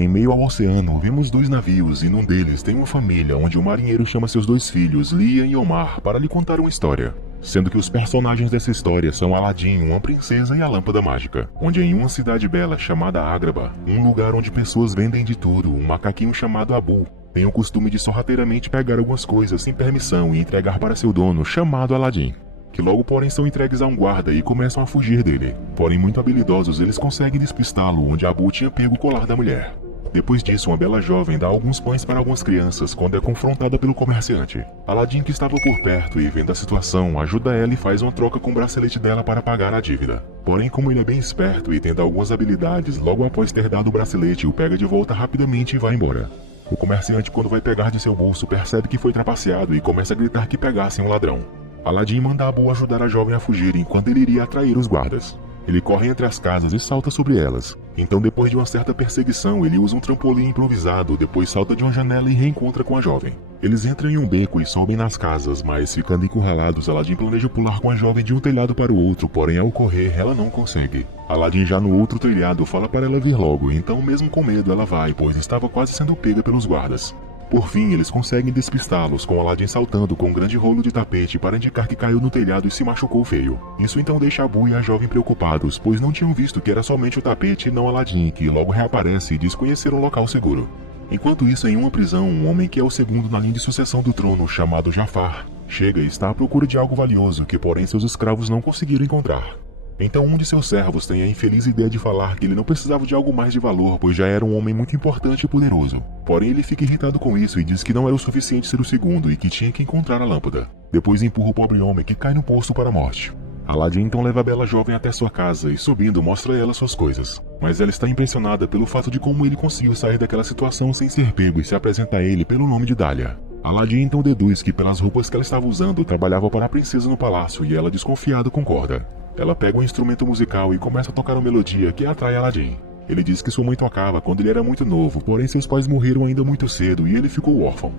Em meio ao oceano, vemos dois navios e num deles tem uma família onde o marinheiro chama seus dois filhos, Liam e Omar, para lhe contar uma história. Sendo que os personagens dessa história são Aladim, uma princesa e a lâmpada mágica, onde em uma cidade bela chamada Agrabah, um lugar onde pessoas vendem de tudo, um macaquinho chamado Abu tem o costume de sorrateiramente pegar algumas coisas sem permissão e entregar para seu dono, chamado Aladim, que logo porém são entregues a um guarda e começam a fugir dele. Porém muito habilidosos, eles conseguem despistá-lo onde Abu tinha pego o colar da mulher. Depois disso, uma bela jovem dá alguns pães para algumas crianças quando é confrontada pelo comerciante. Aladim, que estava por perto e vendo a situação, ajuda ela e faz uma troca com o bracelete dela para pagar a dívida. Porém, como ele é bem esperto e tendo algumas habilidades, logo após ter dado o bracelete, o pega de volta rapidamente e vai embora. O comerciante, quando vai pegar de seu bolso, percebe que foi trapaceado e começa a gritar que pegassem um ladrão. Aladim manda Abu ajudar a jovem a fugir enquanto ele iria atrair os guardas. Ele corre entre as casas e salta sobre elas. Então, depois de uma certa perseguição, ele usa um trampolim improvisado, depois salta de uma janela e reencontra com a jovem. Eles entram em um beco e sobem nas casas, mas ficando encurralados, Aladim planeja pular com a jovem de um telhado para o outro, porém ao correr, ela não consegue. Aladim já no outro telhado fala para ela vir logo, então mesmo com medo ela vai, pois estava quase sendo pega pelos guardas. Por fim, eles conseguem despistá-los, com Aladim saltando com um grande rolo de tapete para indicar que caiu no telhado e se machucou feio. Isso então deixa Abu e a jovem preocupados, pois não tinham visto que era somente o tapete e não Aladim, que logo reaparece e diz conhecer um local seguro. Enquanto isso, em uma prisão, um homem que é o segundo na linha de sucessão do trono, chamado Jafar, chega e está à procura de algo valioso que porém seus escravos não conseguiram encontrar. Então um de seus servos tem a infeliz ideia de falar que ele não precisava de algo mais de valor, pois já era um homem muito importante e poderoso. Porém ele fica irritado com isso e diz que não era o suficiente ser o segundo e que tinha que encontrar a lâmpada. Depois empurra o pobre homem que cai no poço para a morte. Aladim então leva a bela jovem até sua casa e subindo mostra a ela suas coisas. Mas ela está impressionada pelo fato de como ele conseguiu sair daquela situação sem ser pego e se apresenta a ele pelo nome de Dália. Aladim então deduz que pelas roupas que ela estava usando trabalhava para a princesa no palácio e ela desconfiada concorda. Ela pega um instrumento musical e começa a tocar uma melodia que atrai Aladim. Ele diz que sua mãe tocava quando ele era muito novo, porém seus pais morreram ainda muito cedo e ele ficou órfão.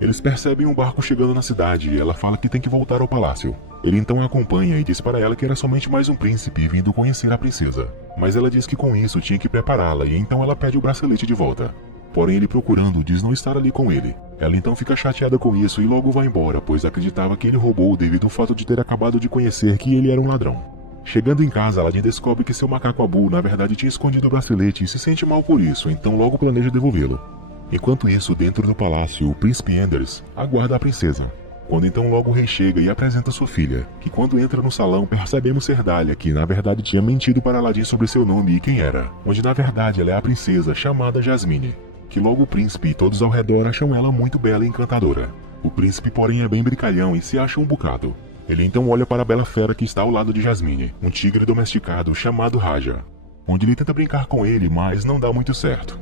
Eles percebem um barco chegando na cidade e ela fala que tem que voltar ao palácio. Ele então a acompanha e diz para ela que era somente mais um príncipe vindo conhecer a princesa. Mas ela diz que com isso tinha que prepará-la e então ela pede o bracelete de volta. Porém ele procurando diz não estar ali com ele. Ela então fica chateada com isso e logo vai embora, pois acreditava que ele roubou devido ao fato de ter acabado de conhecer que ele era um ladrão. Chegando em casa, Aladim descobre que seu macaco Abu na verdade tinha escondido o bracelete e se sente mal por isso, então logo planeja devolvê-lo. Enquanto isso, dentro do palácio, o príncipe Enders aguarda a princesa. Quando então logo o rei chega e apresenta sua filha, que quando entra no salão percebemos ser Dália, que na verdade tinha mentido para Aladim sobre seu nome e quem era, onde na verdade ela é a princesa chamada Jasmine, que logo o príncipe e todos ao redor acham ela muito bela e encantadora. O príncipe porém é bem brincalhão e se acha um bocado. Ele então olha para a bela fera que está ao lado de Jasmine, um tigre domesticado chamado Raja, onde ele tenta brincar com ele, mas não dá muito certo.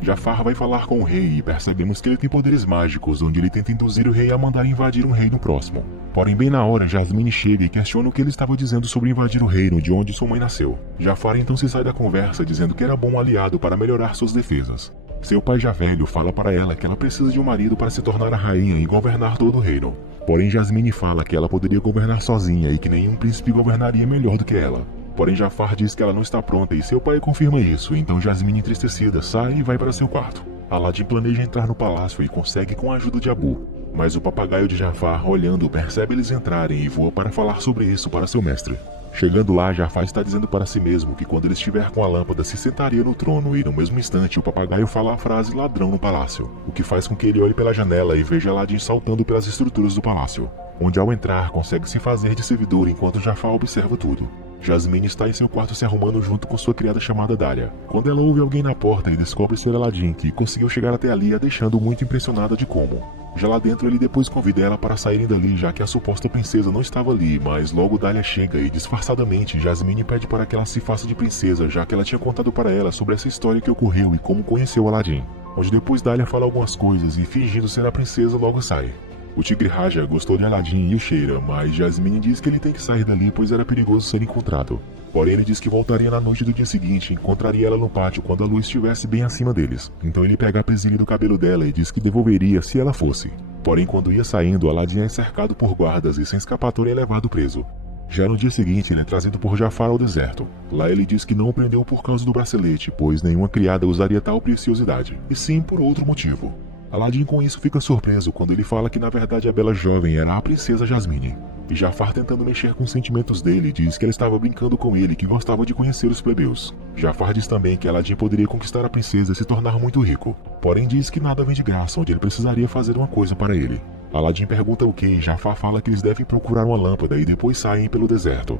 Jafar vai falar com o rei e percebemos que ele tem poderes mágicos, onde ele tenta induzir o rei a mandar invadir um reino próximo. Porém bem na hora, Jasmine chega e questiona o que ele estava dizendo sobre invadir o reino de onde sua mãe nasceu. Jafar então se sai da conversa dizendo que era bom aliado para melhorar suas defesas. Seu pai já velho fala para ela que ela precisa de um marido para se tornar a rainha e governar todo o reino. Porém Jasmine fala que ela poderia governar sozinha e que nenhum príncipe governaria melhor do que ela. Porém Jafar diz que ela não está pronta e seu pai confirma isso, então Jasmine entristecida sai e vai para seu quarto. Aladim planeja entrar no palácio e consegue com a ajuda de Abu. Mas o papagaio de Jafar, olhando, percebe eles entrarem e voa para falar sobre isso para seu mestre. Chegando lá, Jafar está dizendo para si mesmo que quando ele estiver com a lâmpada se sentaria no trono e no mesmo instante o papagaio fala a frase ladrão no palácio, o que faz com que ele olhe pela janela e veja Aladim saltando pelas estruturas do palácio, onde ao entrar consegue se fazer de servidor enquanto Jafar observa tudo. Jasmine está em seu quarto se arrumando junto com sua criada chamada Dália, quando ela ouve alguém na porta e descobre ser Aladim, que conseguiu chegar até ali, a deixando muito impressionada de como. Já lá dentro ele depois convida ela para saírem dali, já que a suposta princesa não estava ali, mas logo Dália chega e disfarçadamente Jasmine pede para que ela se faça de princesa, já que ela tinha contado para ela sobre essa história que ocorreu e como conheceu Aladim. Onde depois Dália fala algumas coisas e fingindo ser a princesa logo sai. O tigre Raja gostou de Aladim e o cheira, mas Jasmine diz que ele tem que sair dali pois era perigoso ser encontrado. Porém ele diz que voltaria na noite do dia seguinte e encontraria ela no pátio quando a luz estivesse bem acima deles. Então ele pega a presilha do cabelo dela e diz que devolveria se ela fosse. Porém quando ia saindo, Aladim é cercado por guardas e sem escapatória é levado preso. Já no dia seguinte, ele é trazido por Jafar ao deserto. Lá ele diz que não o prendeu por causa do bracelete, pois nenhuma criada usaria tal preciosidade, e sim por outro motivo. Aladdin com isso fica surpreso quando ele fala que na verdade a bela jovem era a princesa Jasmine. E Jafar, tentando mexer com os sentimentos dele, diz que ela estava brincando com ele e que gostava de conhecer os plebeus. Jafar diz também que Aladdin poderia conquistar a princesa e se tornar muito rico, porém diz que nada vem de graça, onde ele precisaria fazer uma coisa para ele. Aladdin pergunta o que e Jafar fala que eles devem procurar uma lâmpada e depois saem pelo deserto.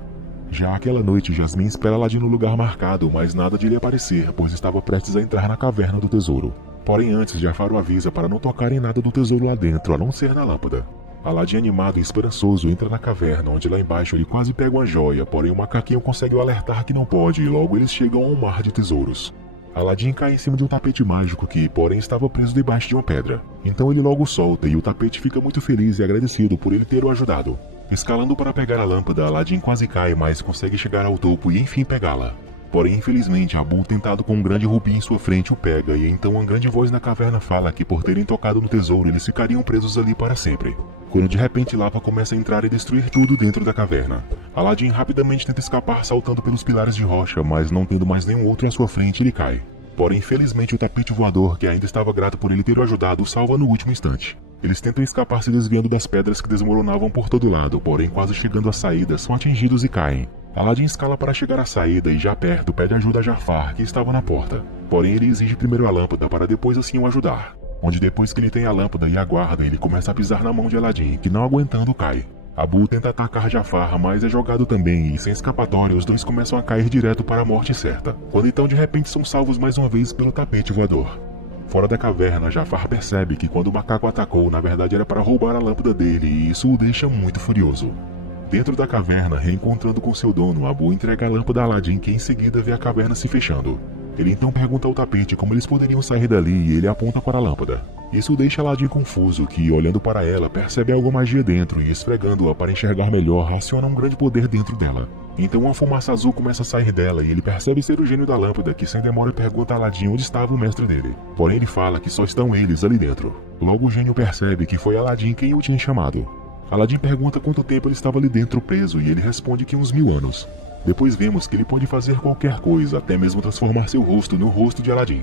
Já aquela noite, Jasmine espera Aladdin no lugar marcado, mas nada de lhe aparecer, pois estava prestes a entrar na caverna do tesouro. Porém antes, Jafar o avisa para não tocar em nada do tesouro lá dentro, a não ser na lâmpada. Aladdin, animado e esperançoso, entra na caverna, onde lá embaixo ele quase pega uma joia, porém o macaquinho consegue o alertar que não pode e logo eles chegam a um mar de tesouros. Aladdin cai em cima de um tapete mágico que, porém, estava preso debaixo de uma pedra. Então ele logo solta e o tapete fica muito feliz e agradecido por ele ter o ajudado. Escalando para pegar a lâmpada, Aladdin quase cai, mas consegue chegar ao topo e enfim pegá-la. Porém, infelizmente, Abu, tentado com um grande rubi em sua frente, o pega e então uma grande voz na caverna fala que por terem tocado no tesouro eles ficariam presos ali para sempre. Quando de repente lava começa a entrar e destruir tudo dentro da caverna. Aladdin rapidamente tenta escapar saltando pelos pilares de rocha, mas não tendo mais nenhum outro à sua frente, ele cai. Porém, infelizmente, o tapete voador, que ainda estava grato por ele ter o ajudado, o salva no último instante. Eles tentam escapar se desviando das pedras que desmoronavam por todo lado, porém quase chegando à saída, são atingidos e caem. Aladdin escala para chegar à saída e já perto pede ajuda a Jafar, que estava na porta. Porém ele exige primeiro a lâmpada para depois assim o ajudar. Onde depois que ele tem a lâmpada e aguarda, ele começa a pisar na mão de Aladdin, que não aguentando cai. Abu tenta atacar Jafar, mas é jogado também e sem escapatória os dois começam a cair direto para a morte certa. Quando então de repente são salvos mais uma vez pelo tapete voador. Fora da caverna, Jafar percebe que quando o macaco atacou, na verdade era para roubar a lâmpada dele e isso o deixa muito furioso. Dentro da caverna, reencontrando com seu dono, Abu entrega a lâmpada a Aladdin, que em seguida vê a caverna se fechando. Ele então pergunta ao tapete como eles poderiam sair dali e ele aponta para a lâmpada. Isso deixa Aladdin confuso, que olhando para ela percebe algo magia dentro e esfregando-a para enxergar melhor, aciona um grande poder dentro dela. Então uma fumaça azul começa a sair dela e ele percebe ser o gênio da lâmpada, que sem demora pergunta a Aladdin onde estava o mestre dele. Porém ele fala que só estão eles ali dentro. Logo o gênio percebe que foi Aladdin quem o tinha chamado. Aladdin pergunta quanto tempo ele estava ali dentro preso e ele responde que uns 1000 anos. Depois vemos que ele pode fazer qualquer coisa, até mesmo transformar seu rosto no rosto de Aladdin.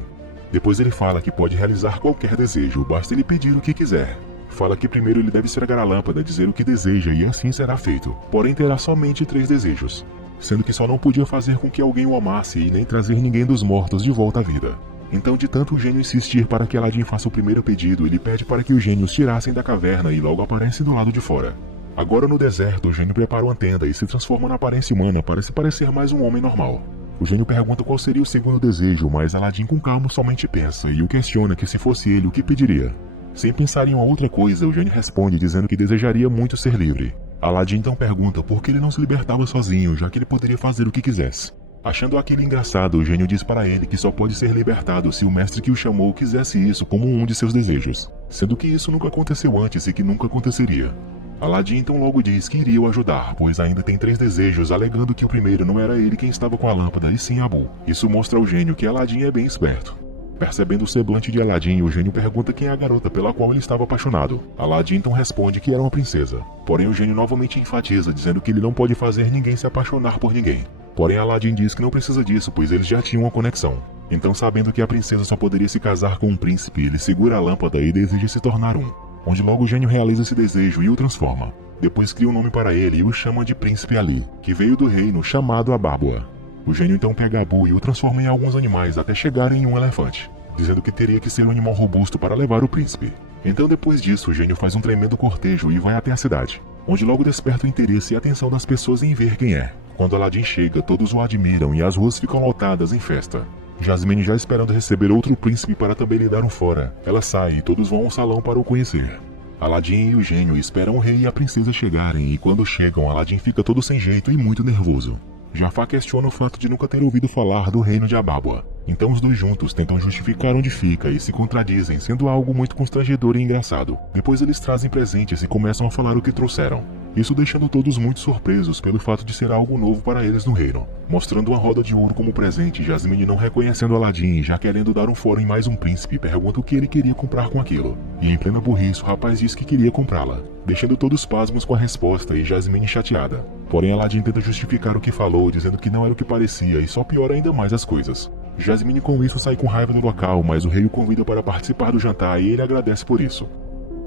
Depois ele fala que pode realizar qualquer desejo, basta ele pedir o que quiser. Fala que primeiro ele deve esfregar a lâmpada, dizer o que deseja e assim será feito. Porém terá somente 3 desejos, sendo que só não podia fazer com que alguém o amasse e nem trazer ninguém dos mortos de volta à vida. Então, de tanto o gênio insistir para que Aladdin faça o primeiro pedido, ele pede para que os gênios tirassem da caverna e logo aparece do lado de fora. Agora no deserto, o gênio prepara uma tenda e se transforma na aparência humana para se parecer mais um homem normal. O gênio pergunta qual seria o segundo desejo, mas Aladdin com calma somente pensa e o questiona que se fosse ele o que pediria. Sem pensar em uma outra coisa, o gênio responde dizendo que desejaria muito ser livre. Aladdin então pergunta por que ele não se libertava sozinho, já que ele poderia fazer o que quisesse. Achando aquilo engraçado, o gênio diz para ele que só pode ser libertado se o mestre que o chamou quisesse isso como um de seus desejos, sendo que isso nunca aconteceu antes e que nunca aconteceria. Aladdin então logo diz que iria o ajudar, pois ainda tem 3 desejos, alegando que o primeiro não era ele quem estava com a lâmpada, e sim Abu. Isso mostra ao gênio que Aladdin é bem esperto. Percebendo o semblante de Aladdin, o gênio pergunta quem é a garota pela qual ele estava apaixonado. Aladdin então responde que era uma princesa. Porém o gênio novamente enfatiza, dizendo que ele não pode fazer ninguém se apaixonar por ninguém. Porém Aladdin diz que não precisa disso, pois eles já tinham uma conexão. Então, sabendo que a princesa só poderia se casar com um príncipe, ele segura a lâmpada e deseja se tornar um. Onde logo o gênio realiza esse desejo e o transforma. Depois cria um nome para ele e o chama de Príncipe Ali, que veio do reino chamado Abábua. O gênio então pega Abu e o transforma em alguns animais até chegar em um elefante, dizendo que teria que ser um animal robusto para levar o príncipe. Então depois disso o gênio faz um tremendo cortejo e vai até a cidade, onde logo desperta o interesse e a atenção das pessoas em ver quem é. Quando Aladdin chega, todos o admiram e as ruas ficam lotadas em festa. Jasmine já esperando receber outro príncipe para também lhe dar um fora. Ela sai e todos vão ao salão para o conhecer. Aladdin e o gênio esperam o rei e a princesa chegarem e quando chegam, Aladdin fica todo sem jeito e muito nervoso. Jafar questiona o fato de nunca ter ouvido falar do reino de Abábua. Então os dois juntos tentam justificar onde fica e se contradizem, sendo algo muito constrangedor e engraçado. Depois eles trazem presentes e começam a falar o que trouxeram. Isso deixando todos muito surpresos pelo fato de ser algo novo para eles no reino. Mostrando uma roda de ouro como presente, Jasmine não reconhecendo Aladdin e já querendo dar um fora em mais um príncipe, pergunta o que ele queria comprar com aquilo. E em plena burrice, o rapaz diz que queria comprá-la, deixando todos pasmos com a resposta e Jasmine chateada. Porém Aladdin tenta justificar o que falou, dizendo que não era o que parecia e só piora ainda mais as coisas. Jasmine com isso sai com raiva do local, mas o rei o convida para participar do jantar e ele agradece por isso.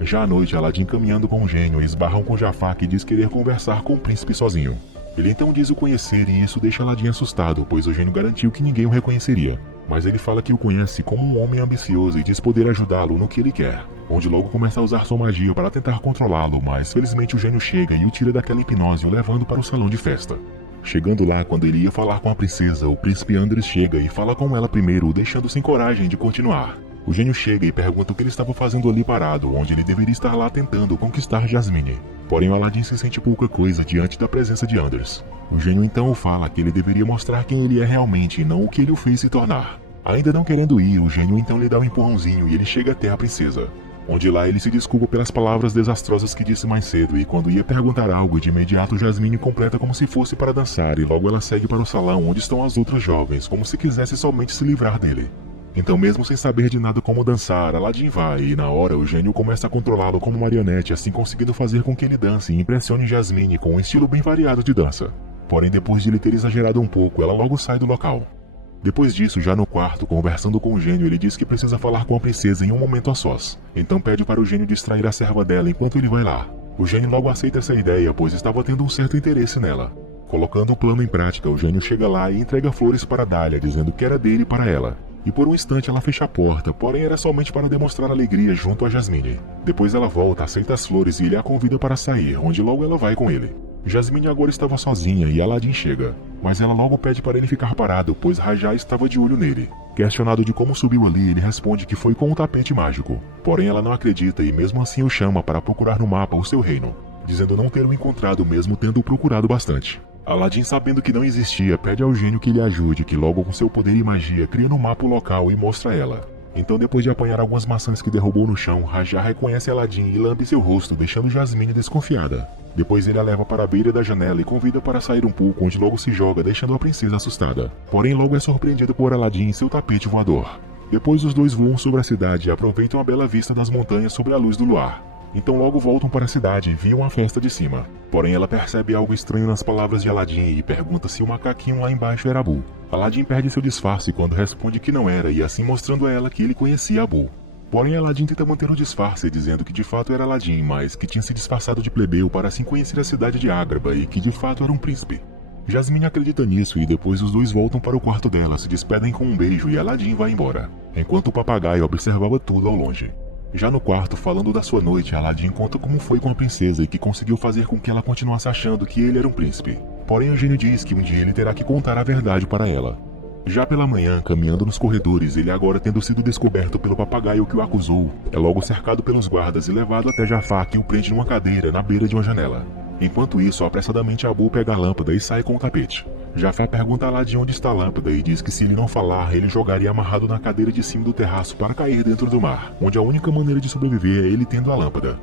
Já à noite, Aladdin caminhando com o gênio esbarram com Jafar, que diz querer conversar com o príncipe sozinho. Ele então diz o conhecer e isso deixa Aladdin assustado, pois o gênio garantiu que ninguém o reconheceria. Mas ele fala que o conhece como um homem ambicioso e diz poder ajudá-lo no que ele quer, onde logo começa a usar sua magia para tentar controlá-lo, mas felizmente o gênio chega e o tira daquela hipnose, o levando para o salão de festa. Chegando lá, quando ele ia falar com a princesa, o príncipe Andres chega e fala com ela primeiro, deixando sem coragem de continuar. O gênio chega e pergunta o que ele estava fazendo ali parado, onde ele deveria estar lá tentando conquistar Jasmine. Porém o Aladdin se sente pouca coisa diante da presença de Anders. O gênio então fala que ele deveria mostrar quem ele é realmente e não o que ele o fez se tornar. Ainda não querendo ir, o gênio então lhe dá um empurrãozinho e ele chega até a princesa, onde lá ele se desculpa pelas palavras desastrosas que disse mais cedo, e quando ia perguntar algo, de imediato Jasmine completa como se fosse para dançar e logo ela segue para o salão onde estão as outras jovens, como se quisesse somente se livrar dele. Então mesmo sem saber de nada como dançar, Aladdin vai e na hora o gênio começa a controlá-lo como marionete, assim conseguindo fazer com que ele dance e impressione Jasmine com um estilo bem variado de dança. Porém depois de ele ter exagerado um pouco, ela logo sai do local. Depois disso, já no quarto, conversando com o gênio, ele diz que precisa falar com a princesa em um momento a sós. Então pede para o gênio distrair a serva dela enquanto ele vai lá. O gênio logo aceita essa ideia, pois estava tendo um certo interesse nela. Colocando o plano em prática, o gênio chega lá e entrega flores para Dália, dizendo que era dele para ela. E por um instante ela fecha a porta, porém era somente para demonstrar alegria junto a Jasmine. Depois ela volta, aceita as flores e ele a convida para sair, onde logo ela vai com ele. Jasmine agora estava sozinha e Aladdin chega, mas ela logo pede para ele ficar parado, pois Rajá estava de olho nele. Questionado de como subiu ali, ele responde que foi com um tapete mágico. Porém ela não acredita e mesmo assim o chama para procurar no mapa o seu reino, dizendo não ter o encontrado mesmo tendo procurado bastante. Aladdin, sabendo que não existia, pede ao gênio que lhe ajude, que logo com seu poder e magia cria no mapa o local e mostra ela. Então depois de apanhar algumas maçãs que derrubou no chão, Rajá reconhece Aladdin e lambe seu rosto, deixando Jasmine desconfiada. Depois ele a leva para a beira da janela e convida para sair um pouco, onde logo se joga, deixando a princesa assustada. Porém logo é surpreendido por Aladdin em seu tapete voador. Depois os dois voam sobre a cidade e aproveitam a bela vista das montanhas sobre a luz do luar. Então logo voltam para a cidade e viam a festa de cima. Porém ela percebe algo estranho nas palavras de Aladdin e pergunta se o macaquinho lá embaixo era Abu. Aladdin perde seu disfarce quando responde que não era, e assim mostrando a ela que ele conhecia Abu. Porém Aladdin tenta manter o disfarce, dizendo que de fato era Aladdin, mas que tinha se disfarçado de plebeu para assim conhecer a cidade de Ágraba e que de fato era um príncipe. Jasmine acredita nisso e depois os dois voltam para o quarto dela, se despedem com um beijo e Aladdin vai embora, enquanto o papagaio observava tudo ao longe. Já no quarto, falando da sua noite, Aladdin conta como foi com a princesa e que conseguiu fazer com que ela continuasse achando que ele era um príncipe. Porém o gênio diz que um dia ele terá que contar a verdade para ela. Já pela manhã, caminhando nos corredores, ele agora tendo sido descoberto pelo papagaio que o acusou, é logo cercado pelos guardas e levado até Jafar, que o prende numa cadeira na beira de uma janela. Enquanto isso, apressadamente Abu pega a lâmpada e sai com o tapete. Jafar pergunta a Aladdin onde está a lâmpada e diz que se ele não falar, ele jogaria amarrado na cadeira de cima do terraço para cair dentro do mar, onde a única maneira de sobreviver é ele tendo a lâmpada.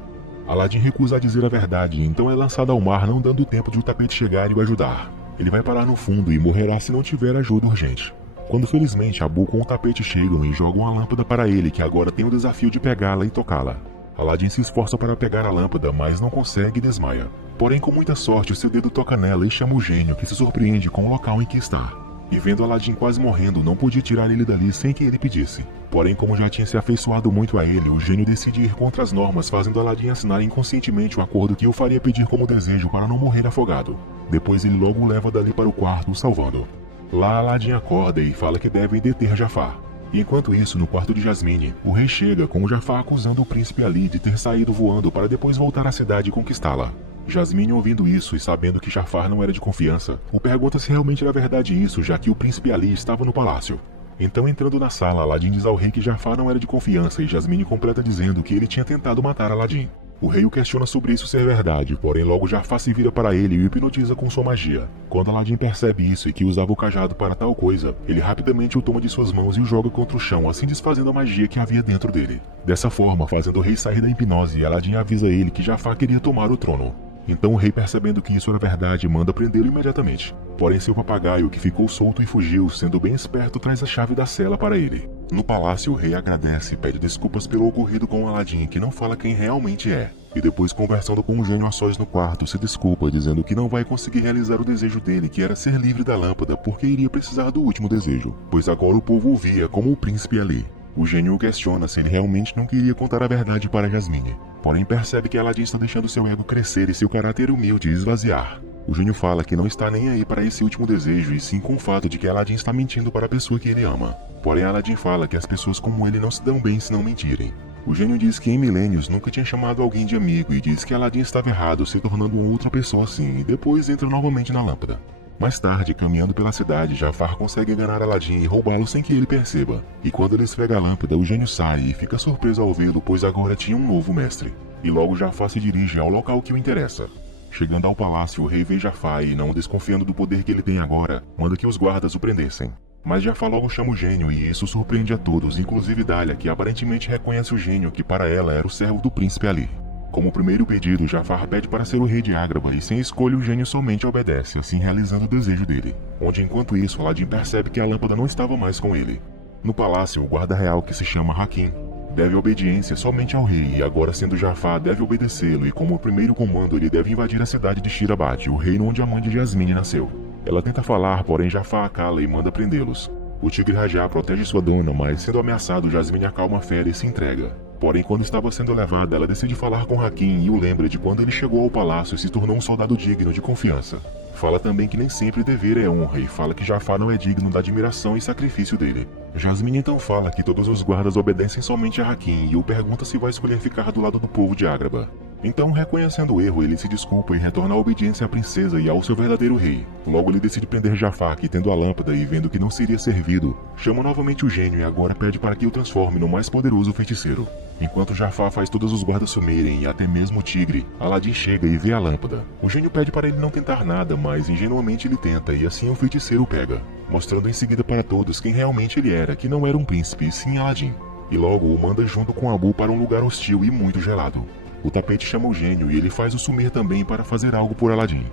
Aladdin recusa a dizer a verdade, então é lançado ao mar, não dando tempo de o tapete chegar e o ajudar. Ele vai parar no fundo e morrerá se não tiver ajuda urgente. Quando felizmente Abu com o tapete chegam e jogam a lâmpada para ele, que agora tem o desafio de pegá-la e tocá-la. Aladdin se esforça para pegar a lâmpada, mas não consegue e desmaia. Porém, com muita sorte, o seu dedo toca nela e chama o gênio, que se surpreende com o local em que está. E vendo Aladdin quase morrendo, não podia tirar ele dali sem que ele pedisse. Porém, como já tinha se afeiçoado muito a ele, o gênio decide ir contra as normas, fazendo Aladdin assinar inconscientemente o acordo que o faria pedir como desejo para não morrer afogado. Depois ele logo o leva dali para o quarto, o salvando. Lá Aladdin acorda e fala que devem deter Jafar. E enquanto isso, no quarto de Jasmine, o rei chega com o Jafar acusando o príncipe Ali de ter saído voando para depois voltar à cidade e conquistá-la. Jasmine, ouvindo isso e sabendo que Jafar não era de confiança, o pergunta se realmente era verdade isso, já que o príncipe Ali estava no palácio. Então, entrando na sala, Aladdin diz ao rei que Jafar não era de confiança e Jasmine completa dizendo que ele tinha tentado matar Aladdin. O rei o questiona sobre isso ser verdade, porém logo Jafar se vira para ele e o hipnotiza com sua magia. Quando Aladdin percebe isso e que usava o cajado para tal coisa, ele rapidamente o toma de suas mãos e o joga contra o chão, assim desfazendo a magia que havia dentro dele. Dessa forma, fazendo o rei sair da hipnose, Aladdin avisa ele que Jafar queria tomar o trono. Então o rei, percebendo que isso era verdade, manda prendê-lo imediatamente. Porém seu papagaio, que ficou solto e fugiu, sendo bem esperto, traz a chave da cela para ele. No palácio o rei agradece e pede desculpas pelo ocorrido com Aladim, que não fala quem realmente é. E depois, conversando com o gênio a sós no quarto, se desculpa, dizendo que não vai conseguir realizar o desejo dele, que era ser livre da lâmpada, porque iria precisar do último desejo, pois agora o povo o via como o príncipe ali. O gênio o questiona se ele realmente não queria contar a verdade para Jasmine. Porém percebe que Aladim está deixando seu ego crescer e seu caráter humilde esvaziar. O gênio fala que não está nem aí para esse último desejo, e sim com o fato de que Aladim está mentindo para a pessoa que ele ama. Porém Aladim fala que as pessoas como ele não se dão bem se não mentirem. O gênio diz que em milênios nunca tinha chamado alguém de amigo e diz que Aladim estava errado, se tornando uma outra pessoa assim, e depois entra novamente na lâmpada. Mais tarde, caminhando pela cidade, Jafar consegue enganar Aladim e roubá-lo sem que ele perceba. E quando ele esfrega a lâmpada, o gênio sai e fica surpreso ao vê-lo, pois agora tinha um novo mestre. E logo Jafar se dirige ao local que o interessa. Chegando ao palácio, o rei vê Jafar e, não desconfiando do poder que ele tem agora, manda que os guardas o prendessem. Mas Jafar logo chama o gênio e isso surpreende a todos, inclusive Dália, que aparentemente reconhece o gênio, que para ela era o servo do príncipe Ali. Como primeiro pedido, Jafar pede para ser o rei de Ágraba e sem escolha o gênio somente obedece, assim realizando o desejo dele. Onde enquanto isso, Aladim percebe que a lâmpada não estava mais com ele. No palácio, o guarda real, que se chama Hakim, deve obediência somente ao rei, e agora sendo Jafar deve obedecê-lo, e como primeiro comando ele deve invadir a cidade de Shirabad, o reino onde a mãe de Jasmine nasceu. Ela tenta falar, porém Jafar a cala e manda prendê-los. O tigre Rajá protege sua dona, mas sendo ameaçado, Jasmine acalma a fera e se entrega. Porém, quando estava sendo levada, ela decide falar com Hakim e o lembra de quando ele chegou ao palácio e se tornou um soldado digno de confiança. Fala também que nem sempre dever é honra e fala que Jafar não é digno da admiração e sacrifício dele. Jasmine então fala que todos os guardas obedecem somente a Hakim e o pergunta se vai escolher ficar do lado do povo de Ágraba. Então, reconhecendo o erro, ele se desculpa e retorna a obediência à princesa e ao seu verdadeiro rei. Logo ele decide prender Jafar, que tendo a lâmpada e vendo que não seria servido, chama novamente o gênio e agora pede para que o transforme no mais poderoso feiticeiro. Enquanto Jafar faz todos os guardas sumirem e até mesmo o tigre, Aladim chega e vê a lâmpada. O gênio pede para ele não tentar nada, mas ingenuamente ele tenta e assim o feiticeiro o pega, mostrando em seguida para todos quem realmente ele era, que não era um príncipe, e sim Aladim. E logo o manda junto com Abu para um lugar hostil e muito gelado. O tapete chama o gênio e ele faz-o sumir também para fazer algo por Aladim.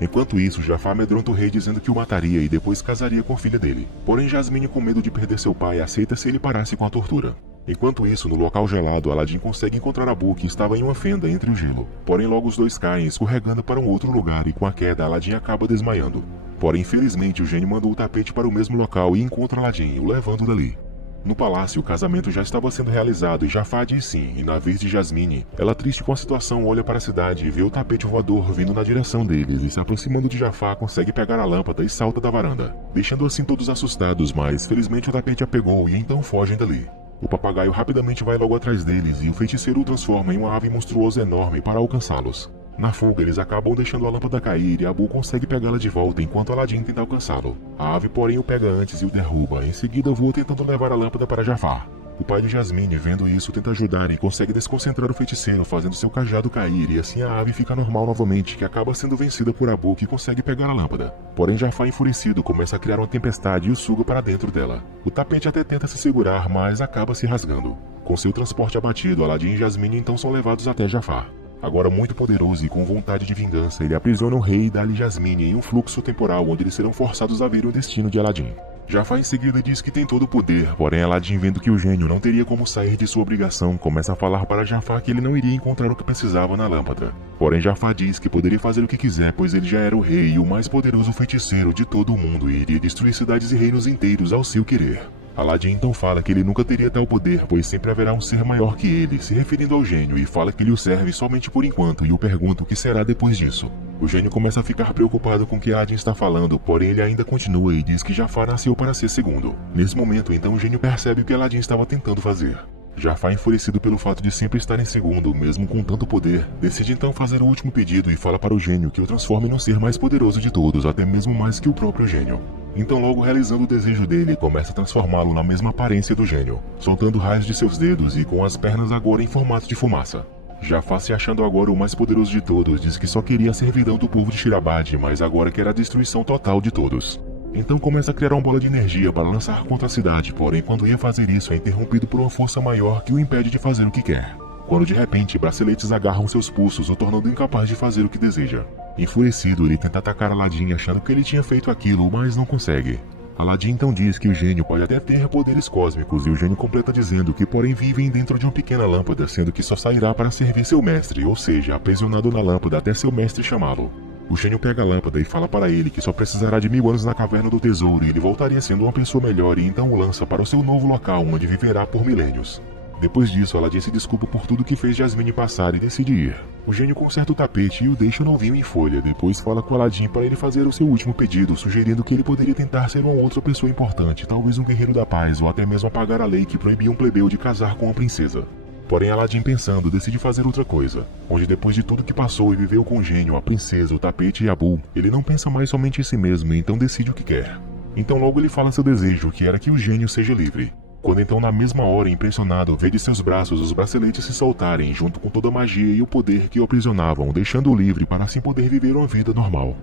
Enquanto isso, Jafar amedronta o rei dizendo que o mataria e depois casaria com a filha dele. Porém Jasmine, com medo de perder seu pai, aceita se ele parasse com a tortura. Enquanto isso, no local gelado, Aladim consegue encontrar Abu, que estava em uma fenda entre o gelo. Porém logo os dois caem, escorregando para um outro lugar e com a queda Aladim acaba desmaiando. Porém infelizmente o gênio mandou o tapete para o mesmo local e encontra Aladim, o levando dali. No palácio, o casamento já estava sendo realizado e Jafar diz sim, e na vez de Jasmine, ela triste com a situação olha para a cidade e vê o tapete voador vindo na direção deles e se aproximando de Jafar consegue pegar a lâmpada e salta da varanda, deixando assim todos assustados, mas felizmente o tapete a pegou e então fogem dali. O papagaio rapidamente vai logo atrás deles e o feiticeiro o transforma em uma ave monstruosa enorme para alcançá-los. Na fuga, eles acabam deixando a lâmpada cair e Abu consegue pegá-la de volta enquanto Aladim tenta alcançá-lo. A ave, porém, o pega antes e o derruba, em seguida voa tentando levar a lâmpada para Jafar. O pai de Jasmine, vendo isso, tenta ajudar e consegue desconcentrar o feiticeiro, fazendo seu cajado cair, e assim a ave fica normal novamente, que acaba sendo vencida por Abu, que consegue pegar a lâmpada. Porém Jafar, enfurecido, começa a criar uma tempestade e o suga para dentro dela. O tapete até tenta se segurar, mas acaba se rasgando. Com seu transporte abatido, Aladim e Jasmine então são levados até Jafar. Agora muito poderoso e com vontade de vingança, ele aprisiona o rei e dá-lhe Jasmine em um fluxo temporal onde eles serão forçados a ver o destino de Aladim. Jafar em seguida diz que tem todo o poder, porém Aladim, vendo que o gênio não teria como sair de sua obrigação, começa a falar para Jafar que ele não iria encontrar o que precisava na lâmpada. Porém Jafar diz que poderia fazer o que quiser, pois ele já era o rei e o mais poderoso feiticeiro de todo o mundo e iria destruir cidades e reinos inteiros ao seu querer. Aladim então fala que ele nunca teria tal poder, pois sempre haverá um ser maior que ele, se referindo ao gênio, e fala que ele o serve somente por enquanto e o pergunta o que será depois disso. O gênio começa a ficar preocupado com o que Aladim está falando, porém ele ainda continua e diz que Jafar nasceu para ser segundo. Nesse momento, então o gênio percebe o que Aladim estava tentando fazer. Jafar, enfurecido pelo fato de sempre estar em segundo, mesmo com tanto poder, decide então fazer o último pedido e fala para o gênio que o transforme no ser mais poderoso de todos, até mesmo mais que o próprio gênio. Então logo realizando o desejo dele, começa a transformá-lo na mesma aparência do gênio, soltando raios de seus dedos e com as pernas agora em formato de fumaça. Jafar, se achando agora o mais poderoso de todos, diz que só queria a servidão do povo de Shirabad, mas agora quer a destruição total de todos. Então começa a criar uma bola de energia para lançar contra a cidade, porém quando ia fazer isso é interrompido por uma força maior que o impede de fazer o que quer. quando de repente braceletes agarram seus pulsos, o tornando incapaz de fazer o que deseja. Enfurecido, ele tenta atacar Aladdin achando que ele tinha feito aquilo, mas não consegue. Aladdin então diz que o gênio pode até ter poderes cósmicos e o gênio completa dizendo que porém vivem dentro de uma pequena lâmpada, sendo que só sairá para servir seu mestre, ou seja, aprisionado na lâmpada até seu mestre chamá-lo. O gênio pega a lâmpada e fala para ele que só precisará de 1000 anos na caverna do tesouro e ele voltaria sendo uma pessoa melhor e então o lança para o seu novo local onde viverá por milênios. Depois disso, Aladdin se desculpa por tudo que fez Jasmine passar e decide ir. O gênio conserta o tapete e o deixa novinho em folha, depois fala com Aladdin para ele fazer o seu último pedido, sugerindo que ele poderia tentar ser uma outra pessoa importante, talvez um guerreiro da paz ou até mesmo apagar a lei que proibia um plebeu de casar com uma princesa. Porém, Aladdin pensando, decide fazer outra coisa, onde depois de tudo que passou e viveu com o gênio, a princesa, o tapete e Abu, ele não pensa mais somente em si mesmo e então decide o que quer. Então logo ele fala seu desejo, que era que o gênio seja livre. Quando então na mesma hora, impressionado, vê de seus braços os braceletes se soltarem junto com toda a magia e o poder que o aprisionavam, deixando-o livre para assim poder viver uma vida normal.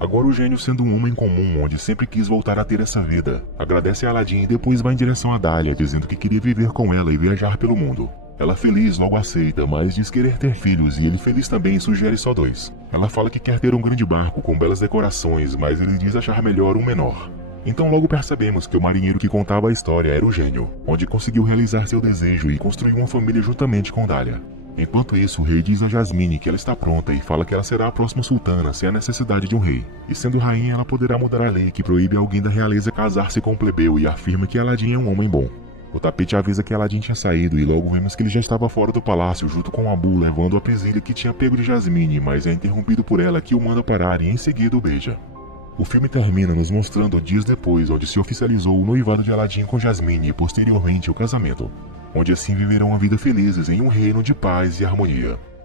Agora o gênio, sendo um homem comum onde sempre quis voltar a ter essa vida, agradece a Aladdin e depois vai em direção a Dália, dizendo que queria viver com ela e viajar pelo mundo. Ela feliz logo aceita, mas diz querer ter filhos e ele feliz também sugere só 2. Ela fala que quer ter um grande barco com belas decorações, mas ele diz achar melhor um menor. Então logo percebemos que o marinheiro que contava a história era o gênio, onde conseguiu realizar seu desejo e construir uma família juntamente com Dália. Enquanto isso, o rei diz a Jasmine que ela está pronta e fala que ela será a próxima sultana sem a necessidade de um rei. E sendo rainha, ela poderá mudar a lei que proíbe alguém da realeza casar-se com um plebeu e afirma que Aladdin é um homem bom. O tapete avisa que Aladdin tinha saído e logo vemos que ele já estava fora do palácio junto com Abu levando a presilha que tinha pego de Jasmine, mas é interrompido por ela que o manda parar e em seguida o beija. O filme termina nos mostrando dias depois, onde se oficializou o noivado de Aladdin com Jasmine e posteriormente o casamento, onde assim viverão a vida felizes em um reino de paz e harmonia.